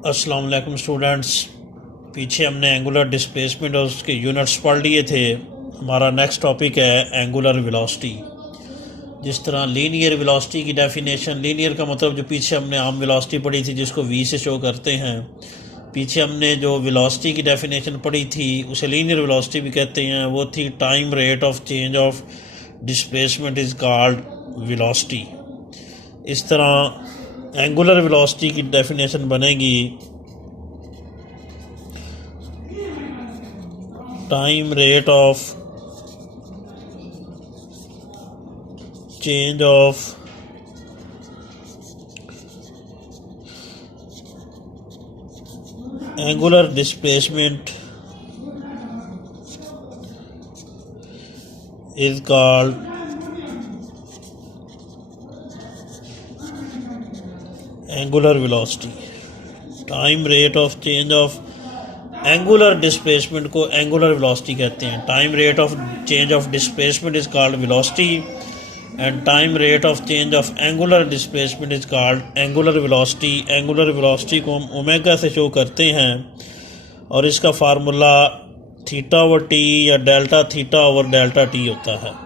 अस्सलाम वालेकुम स्टूडेंट्स। पीछे हमने एंगुलर डिस्प्लेसमेंट और उसके यूनिट्स पढ़ लिए थे। हमारा नेक्स्ट टॉपिक है एंगुलर वेलोसिटी। जिस तरह लीनियर वेलोसिटी की डेफिनेशन, लीनियर का मतलब जो पीछे हमने आम वेलोसिटी पढ़ी थी जिसको वी से शो करते हैं, पीछे हमने जो वेलोसिटी की डेफिनेशन पढ़ी थी उसे लीनियर वेलोसिटी भी कहते हैं। वो थी time rate of change of displacement is called velocity. इस तरह एंगुलर वेलोसिटी की डेफिनेशन बनेगी time rate of change of angular displacement is called angular velocity. Time rate of change of angular displacement को एंगुलर वेलोसिटी कहते हैं। Time rate of change of displacement is called velocity and time rate of change of angular displacement is called angular velocity. Angular velocity को हम omega से show करते हैं और इसका फार्मूला थीटा ओवर टी या delta theta over delta T होता है।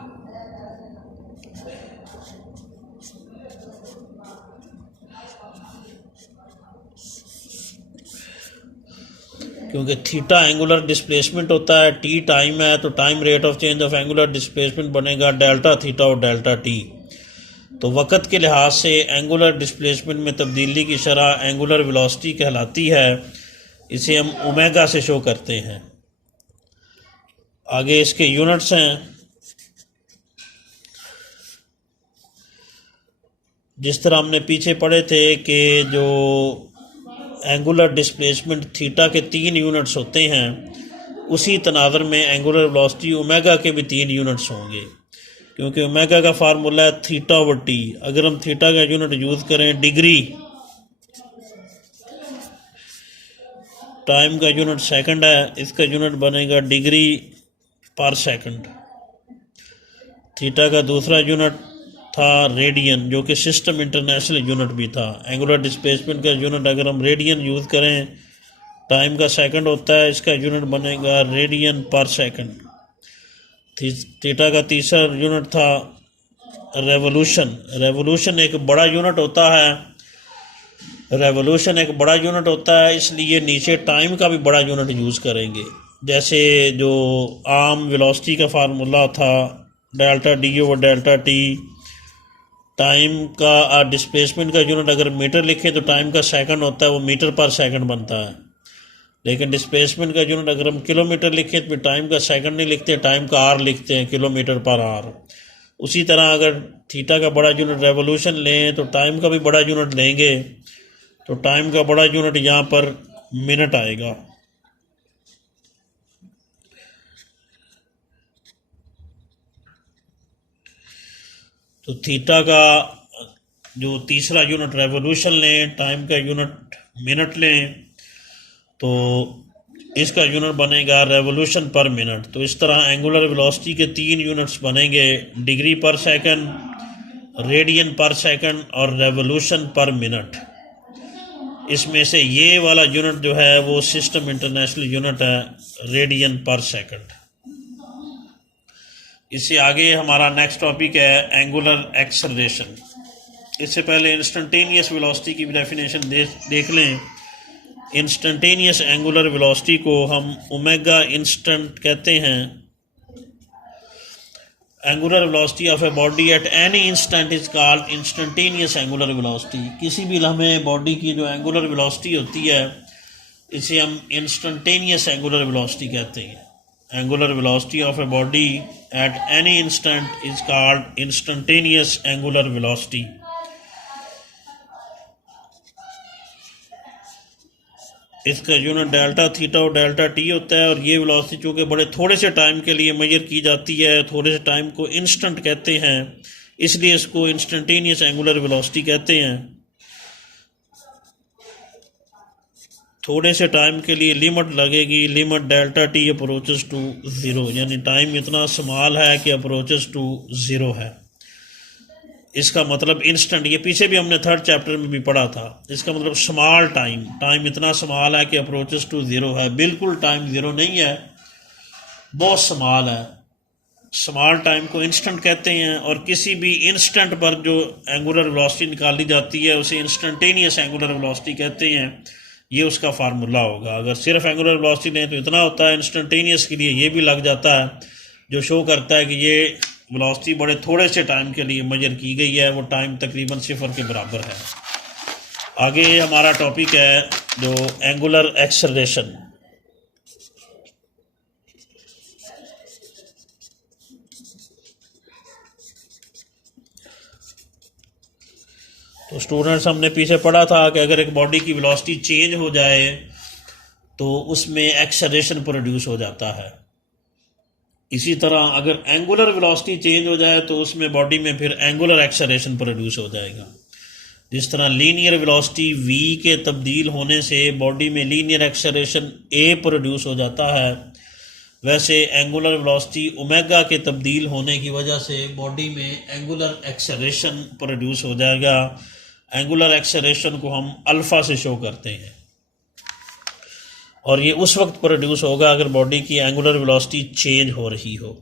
क्योंकि थीटा एंगुलर डिस्प्लेसमेंट होता है, टी टाइम है, तो time rate of change of angular displacement बनेगा डेल्टा थीटा और डेल्टा टी। तो वक़्त के लिहाज से एंगुलर डिस्प्लेसमेंट में तब्दीली की शरह एंगुलर वेलोसिटी कहलाती है। इसे हम ओमेगा से शो करते हैं। आगे इसके यूनिट्स हैं। जिस तरह हमने पीछे पढ़े थे कि जो एंगुलर डिस्प्लेसमेंट थीटा के 3 यूनिट्स होते हैं, उसी तनाज़ुर में एंगुलर वेलोसिटी ओमेगा के भी 3 यूनिट्स होंगे। क्योंकि ओमेगा का फार्मूला है थीटा ओवर टी। अगर हम थीटा का यूनिट यूज़ करें डिग्री, टाइम का यूनिट सेकंड है, इसका यूनिट बनेगा डिग्री पर सेकंड। थीटा का दूसरा यूनिट था रेडियन, जो कि सिस्टम इंटरनेशनल यूनिट भी था। एंगुलर डिस्प्लेसमेंट का यूनिट अगर हम रेडियन यूज़ करें, टाइम का सेकंड होता है, इसका यूनिट बनेगा रेडियन पर सेकंड। थीटा का तीसरा यूनिट था रेवोल्यूशन। रेवोल्यूशन एक बड़ा यूनिट होता है, इसलिए नीचे टाइम का भी बड़ा यूनिट यूज़ करेंगे। जैसे जो आम वेलोसिटी का फार्मूला था delta D over delta T. Time का डिस्प्लेसमेंट का यूनिट अगर मीटर लिखें तो टाइम का सेकंड होता है, वो मीटर पर सेकंड बनता है। लेकिन डिस्प्लेसमेंट का यूनिट अगर हम किलोमीटर लिखें तो टाइम का सेकंड नहीं लिखते, टाइम का आर लिखते हैं, किलोमीटर पर आर। उसी तरह अगर थीटा का बड़ा यूनिट रेवोल्यूशन लें तो टाइम का भी बड़ा यूनिट लेंगे, तो टाइम का बड़ा यूनिट यहाँ पर मिनट आएगा। तो थीटा का जो तीसरा यूनिट रेवोल्यूशन लें, टाइम का यूनिट मिनट लें, तो इसका यूनिट बनेगा रेवोल्यूशन पर मिनट। तो इस तरह एंगुलर वेलोसिटी के 3 यूनिट्स बनेंगे, डिग्री पर सेकंड, रेडियन पर सेकंड और रेवोल्यूशन पर मिनट। इसमें से ये वाला यूनिट जो है वो सिस्टम इंटरनेशनल यूनिट है, रेडियन पर सेकंड। इससे आगे हमारा नेक्स्ट टॉपिक है एंगुलर एक्सेलरेशन। इससे पहले इंस्टेंटेनियस वेलोसिटी की डेफिनेशन देख लें। इंस्टेंटेनियस एंगुलर वेलोसिटी को हम ओमेगा इंस्टेंट कहते हैं। Angular velocity of a body at any instant is called instantaneous angular velocity. किसी भी लम्हे बॉडी की जो एंगुलर वेलोसिटी होती है, इसे हम इंस्टेंटेनियस एंगुलर वेलोसिटी कहते हैं। Angular velocity of a body at any instant is called instantaneous angular velocity. इसका यूनिट डेल्टा थीटा और डेल्टा टी होता है। और ये वेलोसिटी चूँकि बड़े थोड़े से टाइम के लिए मेजर की जाती है, थोड़े से टाइम को इंस्टेंट कहते हैं, इसलिए इसको इंस्टेंटेनियस एंगुलर वेलोसिटी कहते हैं। थोड़े से टाइम के लिए लिमिट लगेगी, limit delta T approaches to zero, यानी टाइम इतना स्मॉल है कि अप्रोचेस टू ज़ीरो है। इसका मतलब इंस्टेंट, ये पीछे भी हमने थर्ड चैप्टर में भी पढ़ा था। इसका मतलब स्मॉल टाइम, टाइम इतना स्मॉल है कि अप्रोचेस टू ज़ीरो है, बिल्कुल टाइम ज़ीरो नहीं है, बहुत स्मॉल है। स्मॉल टाइम को इंस्टेंट कहते हैं, और किसी भी इंस्टेंट पर जो एंगुलर वेलोसिटी निकाली जाती है उसे इंस्टेंटेनियस एंगुलर वेलोसिटी कहते हैं। ये उसका फार्मूला होगा। अगर सिर्फ एंगुलर वेलोसिटी लें तो इतना होता है, इंस्टेंटेनियस के लिए ये भी लग जाता है, जो शो करता है कि ये वेलोसिटी बड़े थोड़े से टाइम के लिए मेजर की गई है, वो टाइम तकरीबन 0 के बराबर है। आगे हमारा टॉपिक है जो एंगुलर एक्सेलरेशन। तो स्टूडेंट्स, हमने पीछे पढ़ा था कि अगर एक बॉडी की वेलोसिटी चेंज हो जाए तो उसमें एक्सेलरेशन प्रोड्यूस हो जाता है। इसी तरह अगर एंगुलर वेलोसिटी चेंज हो जाए तो उसमें बॉडी में फिर एंगुलर एक्सेलरेशन प्रोड्यूस हो जाएगा। जिस तरह लीनियर वेलोसिटी v के तब्दील होने से बॉडी में लीनियर एक्सेलरेशन a प्रोड्यूस हो जाता है, वैसे एंगुलर वेलोसिटी ओमेगा के तब्दील होने की वजह से बॉडी में एंगुलर एक्सेलरेशन प्रोड्यूस हो जाएगा। एंगुलर एक्सेलरेशन को हम अल्फा से शो करते हैं, और ये उस वक्त प्रोड्यूस होगा अगर बॉडी की एंगुलर वेलोसिटी चेंज हो रही हो।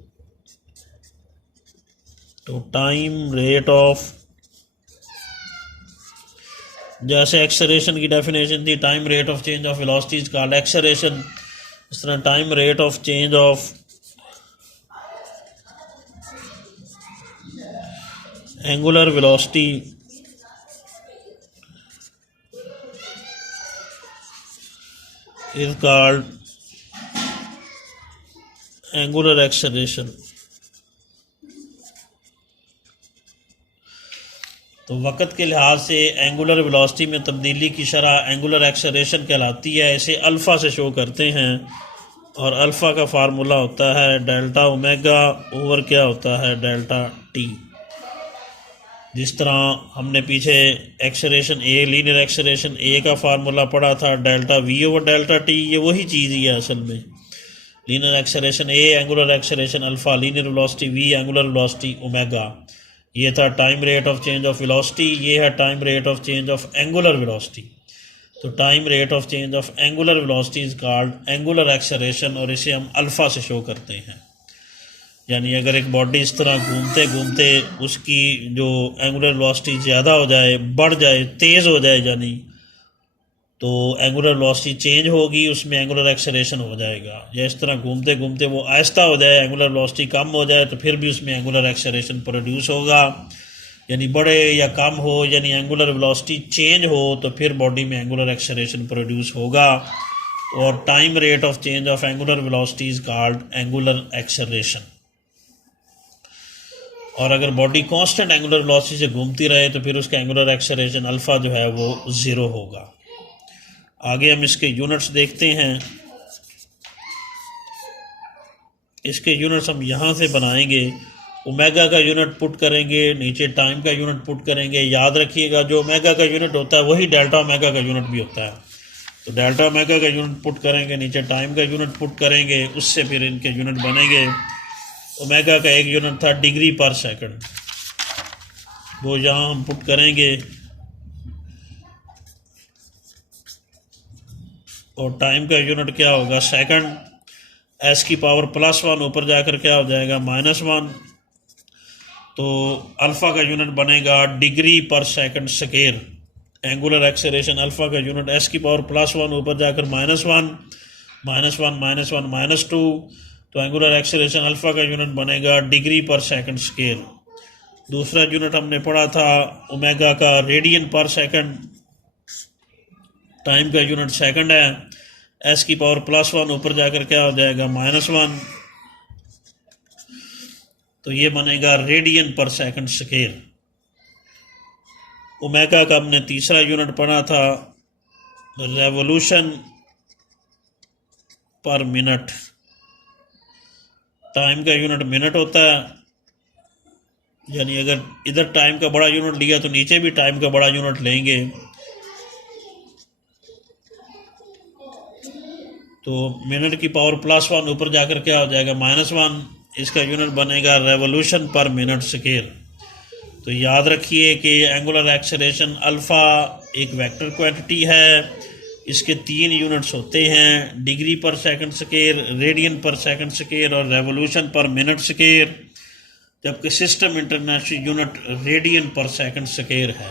तो टाइम रेट ऑफ, जैसे एक्सेलरेशन की डेफिनेशन थी, time rate of change of velocity is called acceleration, इस तरह time rate of change of angular velocity is called angular acceleration। तो वक़्त के लिहाज से एंगुलर वेलोसिटी में तब्दीली की शरह एंगुलर एक्सेलरेशन कहलाती है। इसे अल्फ़ा से शो करते हैं, और अल्फ़ा का फार्मूला होता है डेल्टा ओमेगा ओवर क्या होता है, डेल्टा टी। जिस तरह हमने पीछे acceleration a, linear acceleration a का फार्मूला पढ़ा था, delta v over delta t, ये वही चीज़ ही है असल में। Linear acceleration a, angular acceleration alpha, linear velocity v, angular velocity omega. ये था time rate of change of velocity, ये है time rate of change of angular velocity. तो time rate of change of angular velocity is called angular acceleration, और इसे हम alpha से show करते हैं। यानी अगर एक बॉडी इस तरह घूमते घूमते उसकी जो एंगुलर वेलोसिटी ज़्यादा हो जाए, बढ़ जाए, तेज़ हो जाए, यानी तो एंगुलर वेलोसिटी चेंज होगी, उसमें एंगुलर एक्सेलरेशन हो जाएगा। या इस तरह घूमते घूमते वो आहिस्ता हो जाए, एंगुलर वेलोसिटी कम हो जाए, तो फिर भी उसमें एंगुलर एक्सेलरेशन प्रोड्यूस होगा। यानी बढ़े या कम हो, यानी एंगुलर वेलोसिटी चेंज हो तो फिर बॉडी में एंगुलर एक्सेलरेशन प्रोड्यूस होगा। और time rate of change of angular velocity is called angular acceleration. और अगर बॉडी कांस्टेंट एंगुलर वेलोसिटी से घूमती रहे तो फिर उसका एंगुलर एक्सेलरेशन अल्फ़ा जो है वो 0 होगा। आगे हम इसके यूनिट्स देखते हैं। इसके यूनिट्स हम यहाँ से बनाएंगे। ओमेगा का यूनिट पुट करेंगे, नीचे टाइम का यूनिट पुट करेंगे। याद रखिएगा जो ओमेगा का यूनिट होता है वही डेल्टा ओमेगा का यूनिट भी होता है। तो डेल्टा ओमेगा का यूनिट पुट करेंगे, नीचे टाइम का यूनिट पुट करेंगे, उससे फिर इनके यूनिट बनेंगे। ओमेगा का एक यूनिट था डिग्री पर सेकंड, वो यहाँ हम पुट करेंगे। और टाइम का यूनिट क्या होगा, सेकंड। एस की पावर +1 ऊपर जाकर क्या हो जाएगा, -1। तो अल्फ़ा का यूनिट बनेगा डिग्री पर second square. Angular acceleration alpha का यूनिट एस की पावर +1 ऊपर जाकर -1, -1, -2। तो एंगुलर एक्सेलरेशन अल्फ़ा का यूनिट बनेगा डिग्री पर सेकंड स्क्वायर। दूसरा यूनिट हमने पढ़ा था ओमेगा का रेडियन पर सेकंड। टाइम का यूनिट सेकंड है, एस की पावर +1 ऊपर जाकर क्या हो जाएगा, -1। तो ये बनेगा रेडियन पर सेकंड स्क्वायर। ओमेगा का हमने तीसरा यूनिट पढ़ा था रेवोल्यूशन पर मिनट। टाइम का यूनिट मिनट होता है, यानी अगर इधर टाइम का बड़ा यूनिट लिया तो नीचे भी टाइम का बड़ा यूनिट लेंगे। तो मिनट की पावर +1 ऊपर जाकर क्या हो जाएगा, -1। इसका यूनिट बनेगा रेवोल्यूशन पर मिनट स्क्वायर। तो याद रखिए कि एंगुलर एक्सेलरेशन अल्फ़ा एक वेक्टर क्वांटिटी है, इसके 3 यूनिट्स होते हैं, डिग्री पर सेकंड स्क्वायर, रेडियन पर सेकंड स्क्वायर और रेवोल्यूशन पर मिनट स्क्वायर, जबकि सिस्टम इंटरनेशनल यूनिट रेडियन पर सेकंड स्क्वायर है।